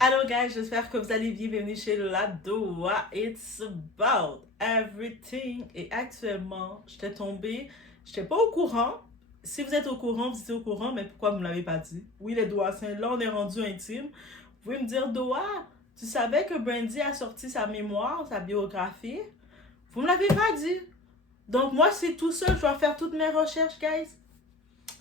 Hello guys, j'espère que vous allez bien. Bienvenue chez La Doa. It's about everything. Et actuellement, j'étais pas au courant. Si vous êtes au courant, vous étiez au courant, mais pourquoi vous ne l'avez pas dit? Oui, les Doa Saint, là on est rendu intime. Vous pouvez me dire, Doa, tu savais que Brandy a sorti sa mémoire, sa biographie? Vous me l'avez pas dit. Donc moi, c'est tout seul, je dois faire toutes mes recherches, guys.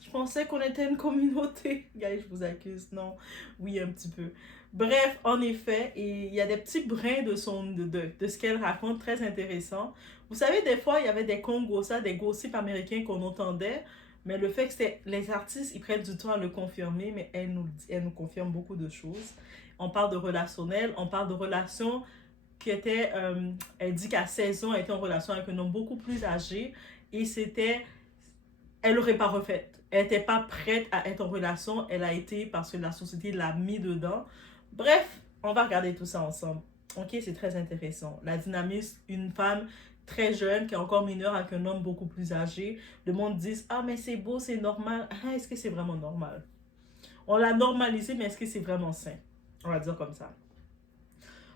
Je pensais qu'on était une communauté. Guys, je vous accuse. Non. Oui, un petit peu. Bref, en effet, il y a des petits brins de ce qu'elle raconte très intéressant. Vous savez, des fois, il y avait des congos, ça, des gossips américains qu'on entendait, mais le fait que c'était les artistes, ils prennent du temps à le confirmer, mais elle nous confirme beaucoup de choses. On parle de relationnel, on parle de relations qui étaient, elle dit qu'à 16 ans, elle était en relation avec un homme beaucoup plus âgé, et elle l'aurait pas refaite. Elle n'était pas prête à être en relation. Elle a été parce que la société l'a mis dedans. Bref, on va regarder tout ça ensemble. Ok, c'est très intéressant. La dynamisme, une femme très jeune qui est encore mineure avec un homme beaucoup plus âgé. Le monde dit, ah mais c'est beau, c'est normal. Ah, est-ce que c'est vraiment normal? On l'a normalisé, mais est-ce que c'est vraiment sain? On va dire comme ça.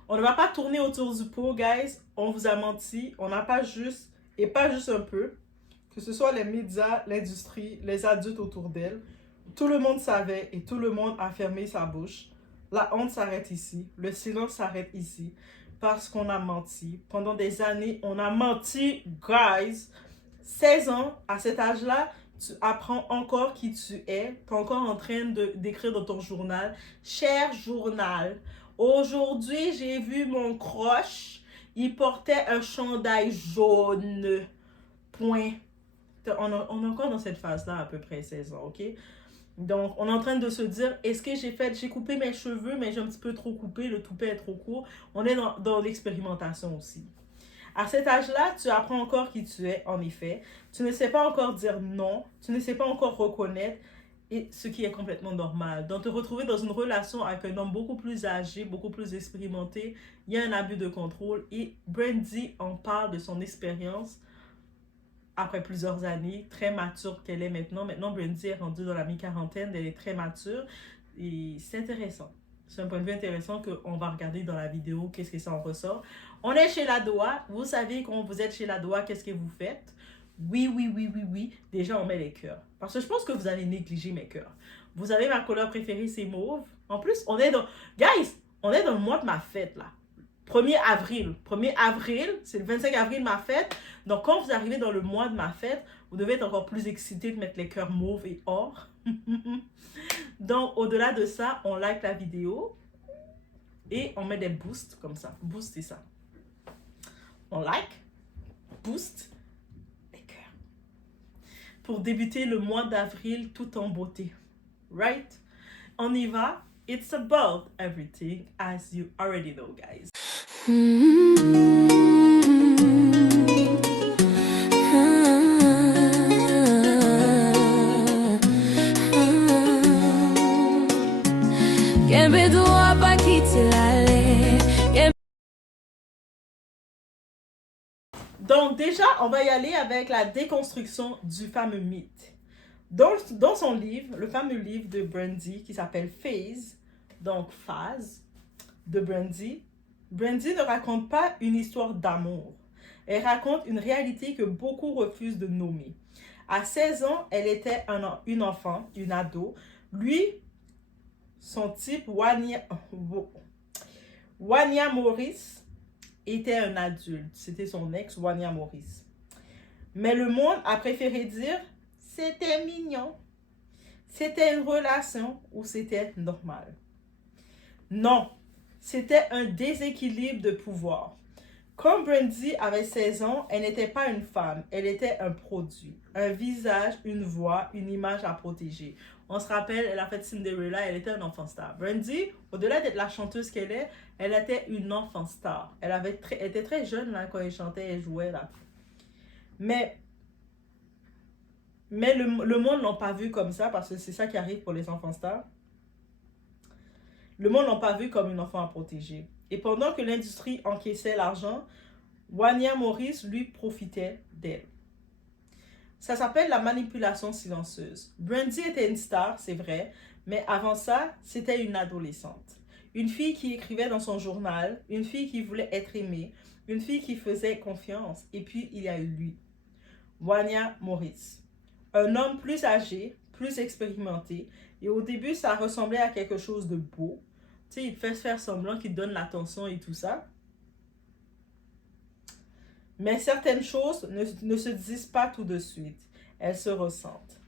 On ne va pas tourner autour du pot, guys. On vous a menti. On n'a pas juste, et pas juste un peu, que ce soit les médias, l'industrie, les adultes autour d'elle, tout le monde savait et tout le monde a fermé sa bouche. La honte s'arrête ici, le silence s'arrête ici, parce qu'on a menti. Pendant des années, on a menti, guys. 16 ans, à cet âge-là, tu apprends encore qui tu es. Tu es encore en train d'écrire dans ton journal. Cher journal, aujourd'hui, j'ai vu mon crush. Il portait un chandail jaune. Point. On est encore dans cette phase-là, à peu près 16 ans, ok? Donc, on est en train de se dire, est-ce que j'ai coupé mes cheveux, mais j'ai un petit peu trop coupé, le toupet est trop court. On est dans l'expérimentation aussi. À cet âge-là, tu apprends encore qui tu es, en effet. Tu ne sais pas encore dire non, tu ne sais pas encore reconnaître, et ce qui est complètement normal. Donc, te retrouver dans une relation avec un homme beaucoup plus âgé, beaucoup plus expérimenté, il y a un abus de contrôle. Et Brandy en parle de son expérience après plusieurs années, très mature qu'elle est maintenant. Maintenant, Brandy est rendue dans la mi-quarantaine, elle est très mature et c'est intéressant. C'est un point de vue intéressant qu'on va regarder dans la vidéo, qu'est-ce que ça en ressort. On est chez la Doa, vous savez quand vous êtes chez la Doa, qu'est-ce que vous faites? Oui, oui, oui, oui, oui. Déjà, on met les cœurs. Parce que je pense que vous allez négliger mes cœurs. Vous avez ma couleur préférée, c'est mauve. En plus, on est dans... Guys, on est dans le mois de ma fête, là. 1er avril. 1er avril, c'est le 25 avril ma fête. Donc, quand vous arrivez dans le mois de ma fête, vous devez être encore plus excité de mettre les cœurs mauves et or. Donc, au-delà de ça, on like la vidéo et on met des boosts comme ça. Boost, c'est ça. On like, boost, les cœurs. Pour débuter le mois d'avril tout en beauté. Right? On y va. It's about everything, as you already know, guys. Donc déjà, on va y aller avec la déconstruction du fameux mythe. Dans son livre, le fameux livre de Brandy qui s'appelle Phase, donc phase de Brandy, Brandy ne raconte pas une histoire d'amour. Elle raconte une réalité que beaucoup refusent de nommer. À 16 ans, elle était une enfant, une ado. Lui, son type, Wanya Morris, était un adulte. C'était son ex, Wanya Morris. Mais le monde a préféré dire c'était mignon. C'était une relation ou c'était normal. Non, c'était un déséquilibre de pouvoir. Quand Brandy avait 16 ans, elle n'était pas une femme, elle était un produit. Un visage, une voix, une image à protéger. On se rappelle, elle a fait Cinderella, elle était un enfant star. Brandy, au-delà d'être la chanteuse qu'elle est, elle était une enfant star. Elle était très jeune là, quand elle chantait, elle jouait là. Mais le monde n'a pas vu comme ça, parce que c'est ça qui arrive pour les enfants stars. Le monde n'a pas vu comme une enfant à protéger. Et pendant que l'industrie encaissait l'argent, Wanya Morris, lui, profitait d'elle. Ça s'appelle la manipulation silencieuse. Brandy était une star, c'est vrai, mais avant ça, c'était une adolescente. une fille qui écrivait dans son journal, une fille qui voulait être aimée, une fille qui faisait confiance. Et puis, il y a eu lui, Wanya Morris. Un homme plus âgé, plus expérimenté. Et au début, ça ressemblait à quelque chose de beau. Tu sais, il fait faire semblant qu'il donne l'attention et tout ça. Mais certaines choses ne se disent pas tout de suite. Elles se ressentent.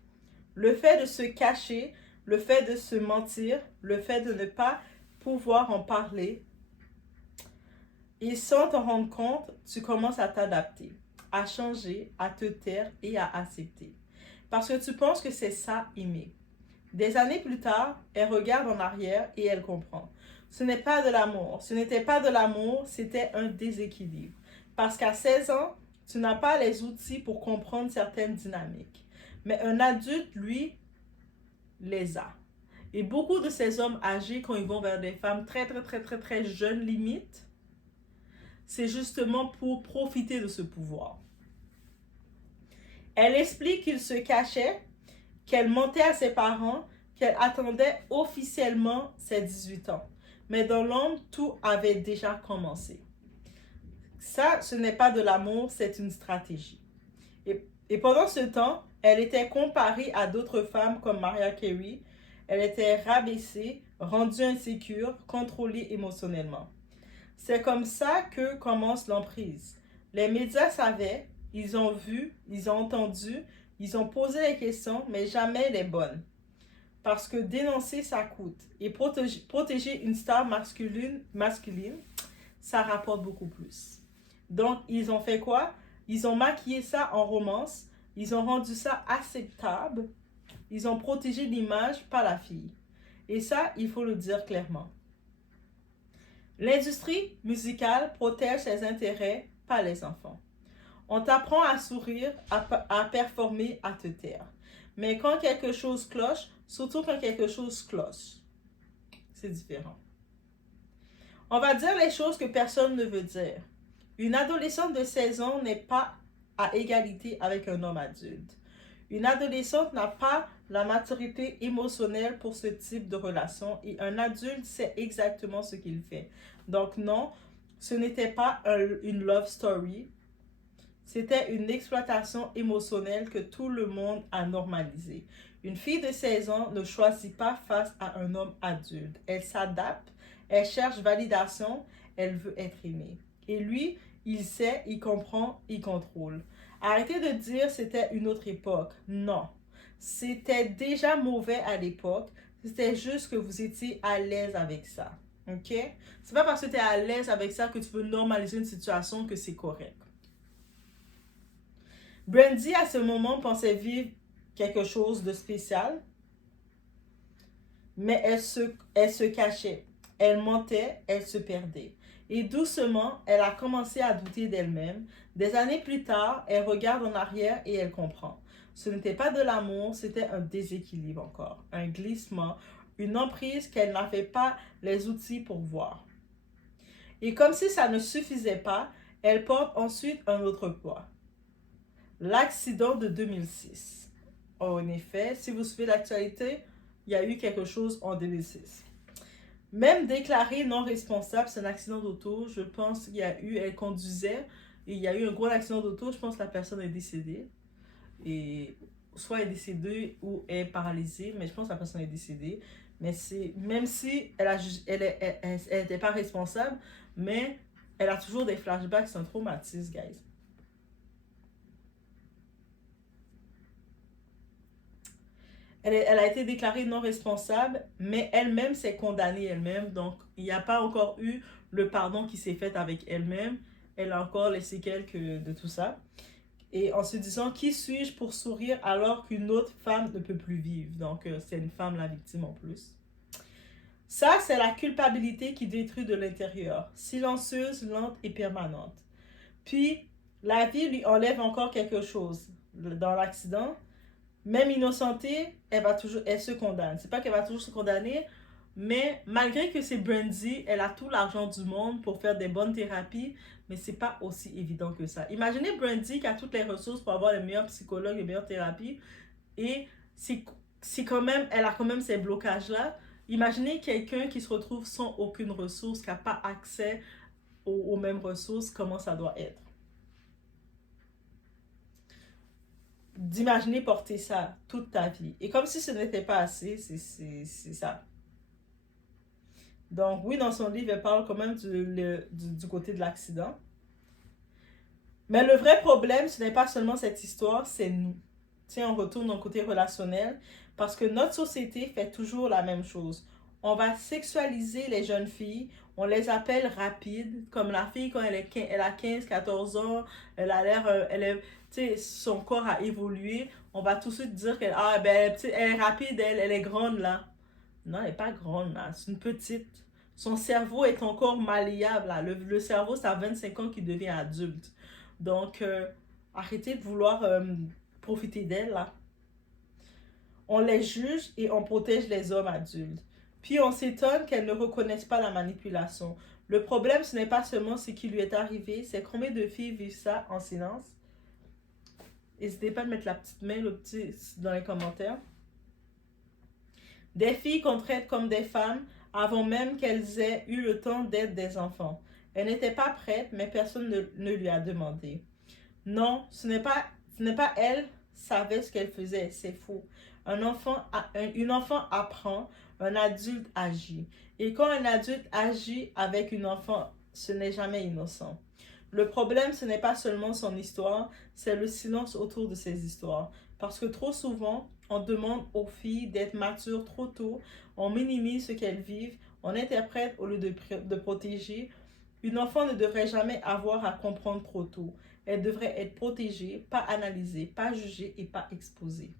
Le fait de se cacher, le fait de se mentir, le fait de ne pas pouvoir en parler, et sans t'en rendre compte, tu commences à t'adapter, à changer, à te taire et à accepter. Parce que tu penses que c'est ça, aimer. Des années plus tard, elle regarde en arrière et elle comprend. Ce n'est pas de l'amour. Ce n'était pas de l'amour, c'était un déséquilibre. Parce qu'à 16 ans, tu n'as pas les outils pour comprendre certaines dynamiques. Mais un adulte, lui, les a. Et beaucoup de ces hommes âgés, quand ils vont vers des femmes très jeunes limite, c'est justement pour profiter de ce pouvoir. Elle explique qu'il se cachait, qu'elle mentait à ses parents, qu'elle attendait officiellement ses 18 ans. Mais dans l'ombre, tout avait déjà commencé. Ça, ce n'est pas de l'amour, c'est une stratégie. Et pendant ce temps, elle était comparée à d'autres femmes comme Mariah Carey. Elle était rabaissée, rendue insécure, contrôlée émotionnellement. C'est comme ça que commence l'emprise. Les médias savaient, ils ont vu, ils ont entendu, ils ont posé les questions, mais jamais les bonnes. Parce que dénoncer, ça coûte. Et protéger une star masculine, ça rapporte beaucoup plus. Donc, ils ont fait quoi? Ils ont maquillé ça en romance, ils ont rendu ça acceptable, ils ont protégé l'image, pas la fille. Et ça, il faut le dire clairement. L'industrie musicale protège ses intérêts, pas les enfants. On t'apprend à sourire, à performer, à te taire. Mais quand quelque chose cloche, surtout quand quelque chose cloche, c'est différent. On va dire les choses que personne ne veut dire. Une adolescente de 16 ans n'est pas à égalité avec un homme adulte. Une adolescente n'a pas la maturité émotionnelle pour ce type de relation et un adulte sait exactement ce qu'il fait. Donc non, ce n'était pas une love story, c'était une exploitation émotionnelle que tout le monde a normalisée. Une fille de 16 ans ne choisit pas face à un homme adulte. Elle s'adapte, elle cherche validation, elle veut être aimée. Et lui, il sait, il comprend, il contrôle. Arrêtez de dire c'était une autre époque. Non. C'était déjà mauvais à l'époque. C'était juste que vous étiez à l'aise avec ça. OK? C'est pas parce que tu es à l'aise avec ça que tu veux normaliser une situation que c'est correct. Brandy, à ce moment, pensait vivre quelque chose de spécial, mais elle se cachait. Elle mentait, elle se perdait. Et doucement, elle a commencé à douter d'elle-même. Des années plus tard, elle regarde en arrière et elle comprend. Ce n'était pas de l'amour, c'était un déséquilibre encore, un glissement, une emprise qu'elle n'avait pas les outils pour voir. Et comme si ça ne suffisait pas, elle porte ensuite un autre poids. L'accident de 2006. En effet, si vous suivez l'actualité, il y a eu quelque chose en 2006. Même déclaré non responsable, c'est un accident d'auto. Je pense qu'il y a eu, elle conduisait et il y a eu un gros accident d'auto. Je pense que la personne est décédée. Et soit elle est décédée ou elle est paralysée, mais je pense que la personne est décédée. Mais c'est, même si elle n'était pas responsable, mais elle a toujours des flashbacks, c'est un traumatisme, guys. Elle a été déclarée non responsable, mais elle-même s'est condamnée elle-même. Donc, il n'y a pas encore eu le pardon qui s'est fait avec elle-même. Elle a encore les séquelles de tout ça. Et en se disant, qui suis-je pour sourire alors qu'une autre femme ne peut plus vivre? Donc, c'est une femme la victime en plus. Ça, c'est la culpabilité qui détruit de l'intérieur, silencieuse, lente et permanente. Puis, la vie lui enlève encore quelque chose. Dans l'accident, même innocentée, elle se condamne. C'est pas qu'elle va toujours se condamner, mais malgré que c'est Brandy, elle a tout l'argent du monde pour faire des bonnes thérapies, mais c'est pas aussi évident que ça. Imaginez Brandy qui a toutes les ressources pour avoir les meilleurs psychologues, les meilleures thérapies, et c'est quand même, elle a quand même ces blocages-là, Imaginez quelqu'un qui se retrouve sans aucune ressource, qui n'a pas accès aux mêmes ressources, comment ça doit être. D'imaginer porter ça toute ta vie. Et comme si ce n'était pas assez, c'est ça. Donc oui, dans son livre, elle parle quand même du côté de l'accident. Mais le vrai problème, ce n'est pas seulement cette histoire, c'est nous. Tu sais, on retourne dans le côté relationnel parce que notre société fait toujours la même chose. On va sexualiser les jeunes filles, on les appelle rapides, comme la fille quand elle a 15, 14 ans, elle a l'air, tu sais, son corps a évolué, on va tout de suite dire qu'elle ben, elle est rapide, elle est grande là. Non, elle n'est pas grande là, c'est une petite. Son cerveau est encore malléable là. Le cerveau, c'est à 25 ans qu'il devient adulte. Donc, arrêtez de vouloir profiter d'elle là. On les juge et on protège les hommes adultes. Puis on s'étonne qu'elles ne reconnaissent pas la manipulation. Le problème, ce n'est pas seulement ce qui lui est arrivé, c'est combien de filles vivent ça en silence. N'hésitez pas à mettre la petite main dans les commentaires. Des filles qu'on traite comme des femmes avant même qu'elles aient eu le temps d'être des enfants. Elle n'était pas prête, mais personne ne lui a demandé. Non, ce n'est pas elle savait ce qu'elle faisait, c'est faux. Une enfant apprend, un adulte agit. Et quand un adulte agit avec une enfant, ce n'est jamais innocent. Le problème, ce n'est pas seulement son histoire, c'est le silence autour de ces histoires. Parce que trop souvent, on demande aux filles d'être matures trop tôt, on minimise ce qu'elles vivent, on interprète au lieu de protéger. Une enfant ne devrait jamais avoir à comprendre trop tôt. Elle devrait être protégée, pas analysée, pas jugée et pas exposée.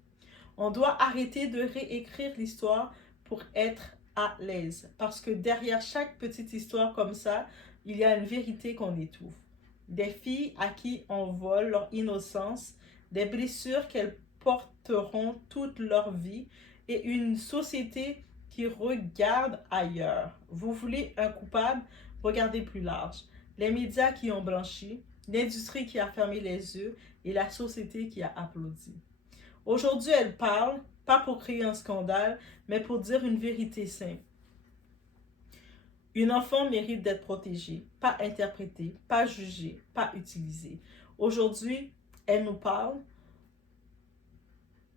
On doit arrêter de réécrire l'histoire pour être à l'aise. Parce que derrière chaque petite histoire comme ça, il y a une vérité qu'on étouffe. Des filles à qui on vole leur innocence, des blessures qu'elles porteront toute leur vie et une société qui regarde ailleurs. Vous voulez un coupable? Regardez plus large. Les médias qui ont blanchi, l'industrie qui a fermé les yeux et la société qui a applaudi. Aujourd'hui, elle parle, pas pour créer un scandale, mais pour dire une vérité simple. Une enfant mérite d'être protégée, pas interprétée, pas jugée, pas utilisée. Aujourd'hui, elle nous parle.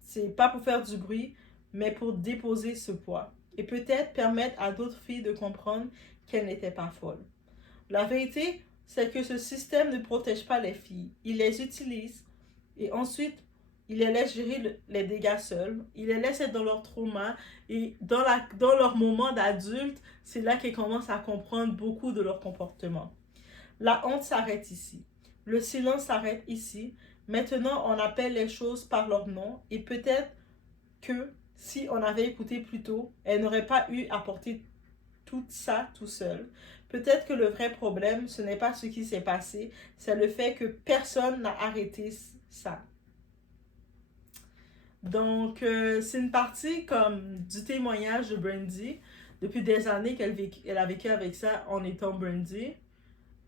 C'est pas pour faire du bruit, mais pour déposer ce poids. Et peut-être permettre à d'autres filles de comprendre qu'elles n'étaient pas folles. La vérité, c'est que ce système ne protège pas les filles. Il les utilise et ensuite, il les laisse gérer les dégâts seuls. Il les laisse être dans leur trauma et dans leur moment d'adulte, c'est là qu'ils commencent à comprendre beaucoup de leur comportement. La honte s'arrête ici. Le silence s'arrête ici. Maintenant, on appelle les choses par leur nom et peut-être que si on avait écouté plus tôt, elle n'aurait pas eu à porter tout ça tout seul. Peut-être que le vrai problème, ce n'est pas ce qui s'est passé, c'est le fait que personne n'a arrêté ça. Donc, c'est une partie comme du témoignage de Brandy. Depuis des années qu'elle a vécu avec ça en étant Brandy,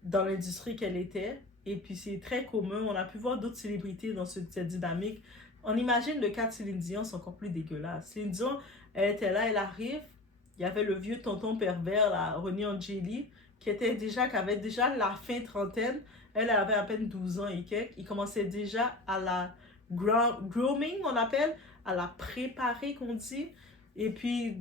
dans l'industrie qu'elle était. Et puis, c'est très commun. On a pu voir d'autres célébrités dans cette dynamique. On imagine le cas de Céline Dion, c'est encore plus dégueulasse. Céline Dion, elle était là, elle arrive. Il y avait le vieux tonton pervers, là, Ronnie Angeli, qui avait déjà la fin trentaine. Elle avait à peine 12 ans et quelques. Il commençait déjà à la grooming, on appelle, à la préparer, qu'on dit. Et puis,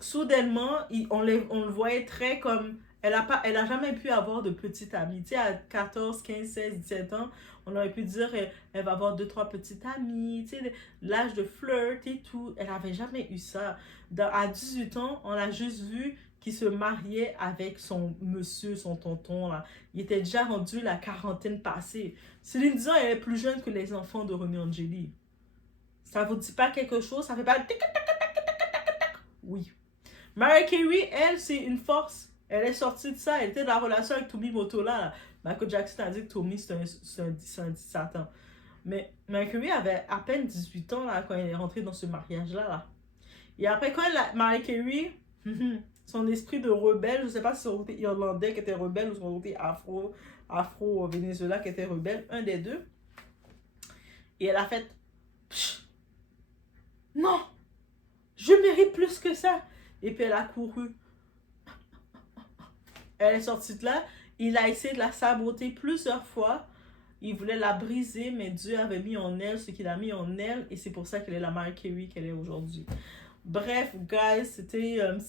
soudainement, on le voyait très comme... Elle a jamais pu avoir de petite amie. Tu sais, à 14, 15, 16, 17 ans, on aurait pu dire elle va avoir deux, trois petites amies, tu sais, l'âge de flirt et tout. Elle n'avait jamais eu ça. À 18 ans, on a juste vu qu'il se mariait avec son monsieur, son tonton, là. Il était déjà rendu la quarantaine passée. Céline Dion, elle est plus jeune que les enfants de Ronnie Angeli. Ça vous dit pas quelque chose? Ça fait pas... Oui. Mariah Carey, elle, c'est une force. Elle est sortie de ça. Elle était dans la relation avec Tommy Motola. Michael Jackson a dit que Tommy, c'est un Satan. Mais Mariah Carey avait à peine 18 ans là, quand elle est rentrée dans ce mariage-là. Là. Et après, quand Mariah Carey, son esprit de rebelle, je ne sais pas si son côté irlandais qui était rebelle ou son côté afro-Venezuela qui était rebelle, un des deux. Et elle a fait, non! je mérite plus que ça. Et puis elle a couru. Elle est sortie de là. Il a essayé de la saboter plusieurs fois. Il voulait la briser, mais Dieu avait mis en elle ce qu'il a mis en elle. Et c'est pour ça qu'elle est la Mariah Carey qu'elle est aujourd'hui. Bref, guys,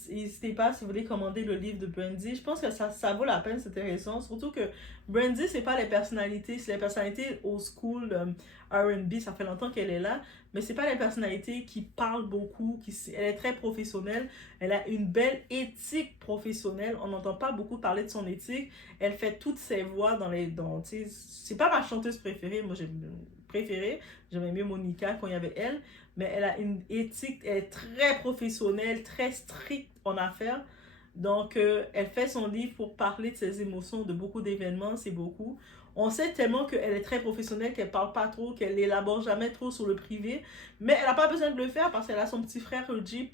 n'hésitez pas si vous voulez commander le livre de Brandy. Je pense que ça vaut la peine, c'est intéressant. Surtout que Brandy, c'est pas les personnalités, c'est les personnalités old school R&B. Ça fait longtemps qu'elle est là, mais c'est pas les personnalités qui parlent beaucoup. Elle est très professionnelle. Elle a une belle éthique professionnelle. On n'entend pas beaucoup parler de son éthique. Elle fait toutes ses voix c'est pas ma chanteuse préférée. Moi, j'ai préférée. J'aimais mieux Monica quand il y avait elle. Mais elle a une éthique, elle est très professionnelle, très stricte en affaires. Donc, elle fait son livre pour parler de ses émotions, de beaucoup d'événements, c'est beaucoup. On sait tellement qu'elle est très professionnelle, qu'elle parle pas trop, qu'elle n'élabore jamais trop sur le privé. Mais elle n'a pas besoin de le faire parce qu'elle a son petit frère Reggie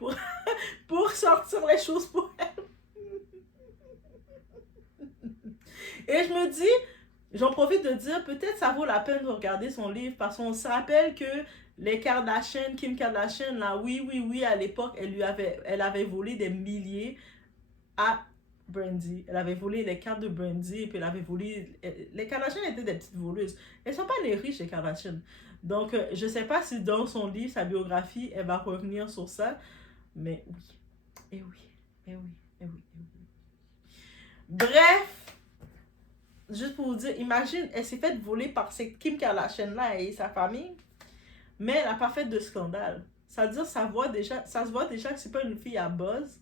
pour sortir les choses pour elle. Et je me dis, j'en profite de dire, peut-être ça vaut la peine de regarder son livre parce qu'on se rappelle que les Kardashian, Kim Kardashian, là, oui, à l'époque, elle avait volé des milliers à Brandy. Elle avait volé les cartes de Brandy, et puis elle avait volé... Les Kardashian étaient des petites voleuses. Elles sont pas les riches, les Kardashian. Donc, je sais pas si dans son livre, sa biographie, elle va revenir sur ça, mais oui. Et oui, et oui, et oui, et oui. Bref, juste pour vous dire, imagine, elle s'est faite voler par cette Kim Kardashian-là et sa famille. Mais elle n'a pas fait de scandale. C'est-à-dire, ça se voit déjà que c'est pas une fille à buzz.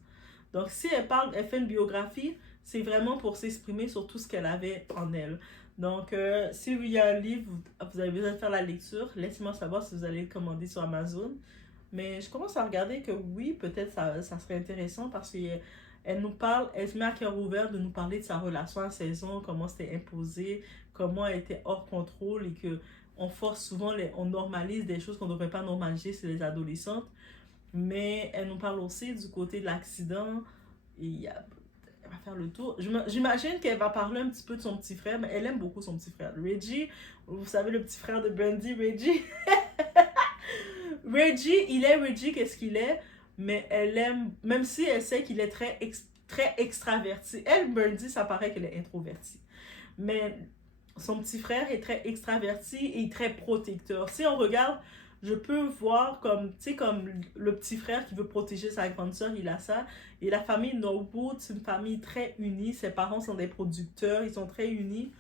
Donc, si elle parle, elle fait une biographie, c'est vraiment pour s'exprimer sur tout ce qu'elle avait en elle. Donc, s'il y a un livre, vous avez besoin de faire la lecture, laissez-moi savoir si vous allez le commander sur Amazon. Mais je commence à regarder que oui, peut-être ça serait intéressant parce qu'elle nous parle, elle se met à cœur ouvert de nous parler de sa relation à 16 ans, comment c'était imposé, comment elle était hors contrôle et que on force souvent, on normalise des choses qu'on ne devrait pas normaliser chez les adolescentes. Mais elle nous parle aussi du côté de l'accident. Et elle va faire le tour. J'imagine qu'elle va parler un petit peu de son petit frère, mais elle aime beaucoup son petit frère. Reggie, vous savez, le petit frère de Brandy, Reggie. Reggie, il est Reggie, qu'est-ce qu'il est? Mais elle aime, même si elle sait qu'il est très extraverti. Elle, Brandy, ça paraît qu'elle est introvertie. Mais son petit frère est très extraverti et très protecteur. Si on regarde, je peux voir comme, tu sais, comme le petit frère qui veut protéger sa grande sœur, il a ça. Et la famille Norwood, c'est une famille très unie. Ses parents sont des producteurs, ils sont très unis.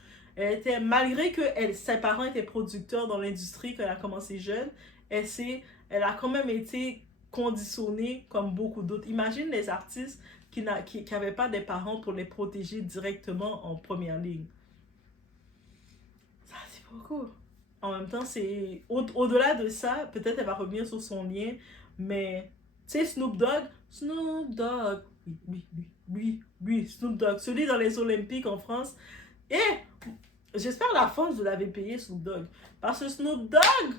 Malgré que ses parents étaient producteurs dans l'industrie quand elle a commencé jeune, elle a quand même été conditionnée comme beaucoup d'autres. Imagine les artistes qui n'avaient pas des parents pour les protéger directement en première ligne. Ça, c'est beaucoup. En même temps, c'est au-delà de ça, peut-être elle va revenir sur son lien, mais tu sais, Snoop Dogg, oui, Snoop Dogg, celui dans les Olympiques en France. Et j'espère la France, vous l'avez payé, Snoop Dogg. Parce que Snoop Dogg,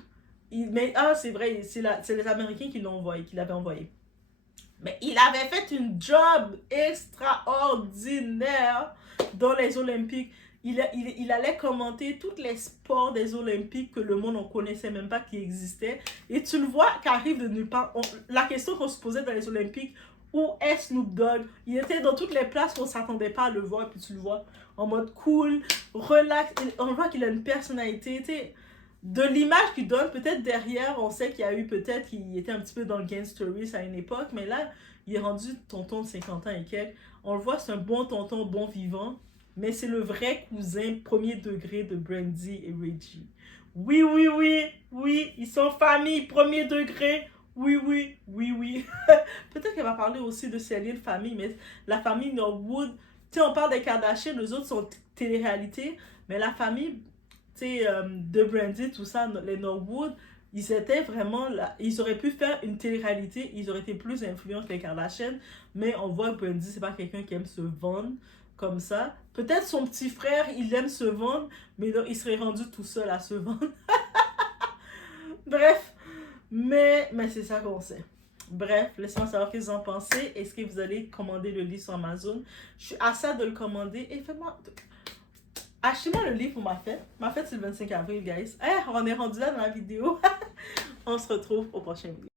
c'est vrai, c'est les Américains qui l'avaient envoyé. Mais il avait fait une job extraordinaire dans les Olympiques. Il allait commenter tous les sports des Olympiques que le monde ne connaissait même pas qui existaient. Et tu le vois qu'arrive de nulle part. La question qu'on se posait dans les Olympiques, où est Snoop Dogg? Il était dans toutes les places où on ne s'attendait pas à le voir. Et puis tu le vois en mode cool, relax. On voit qu'il a une personnalité, tu sais, de l'image qu'il donne. Peut-être derrière, on sait qu'il y a eu peut-être qu'il était un petit peu dans le gangsterisme à une époque. Mais là, il est rendu tonton de 50 ans et quelques. On le voit, c'est un bon tonton, bon vivant. Mais c'est le vrai cousin premier degré de Brandy et Reggie. Oui, ils sont famille premier degré. Oui. Peut-être qu'elle va parler aussi de ses liens de famille, mais la famille Norwood, tu sais, on parle des Kardashians, les autres sont télé-réalité, mais la famille, tu sais, de Brandy, tout ça, les Norwood, ils étaient vraiment là. Ils auraient pu faire une télé-réalité, ils auraient été plus influents que les Kardashians, mais on voit que Brandy, c'est pas quelqu'un qui aime se vendre comme ça. Peut-être son petit frère, il aime se vendre, mais non, il serait rendu tout seul à se vendre. Bref, mais c'est ça qu'on sait. Bref, laissez-moi savoir ce que vous en pensez. Est-ce que vous allez commander le livre sur Amazon? Je suis à ça de le commander. Et faites-moi... Achetez-moi le livre pour ma fête. Ma fête, c'est le 25 avril, guys. On est rendu là dans la vidéo. On se retrouve au prochain vidéo.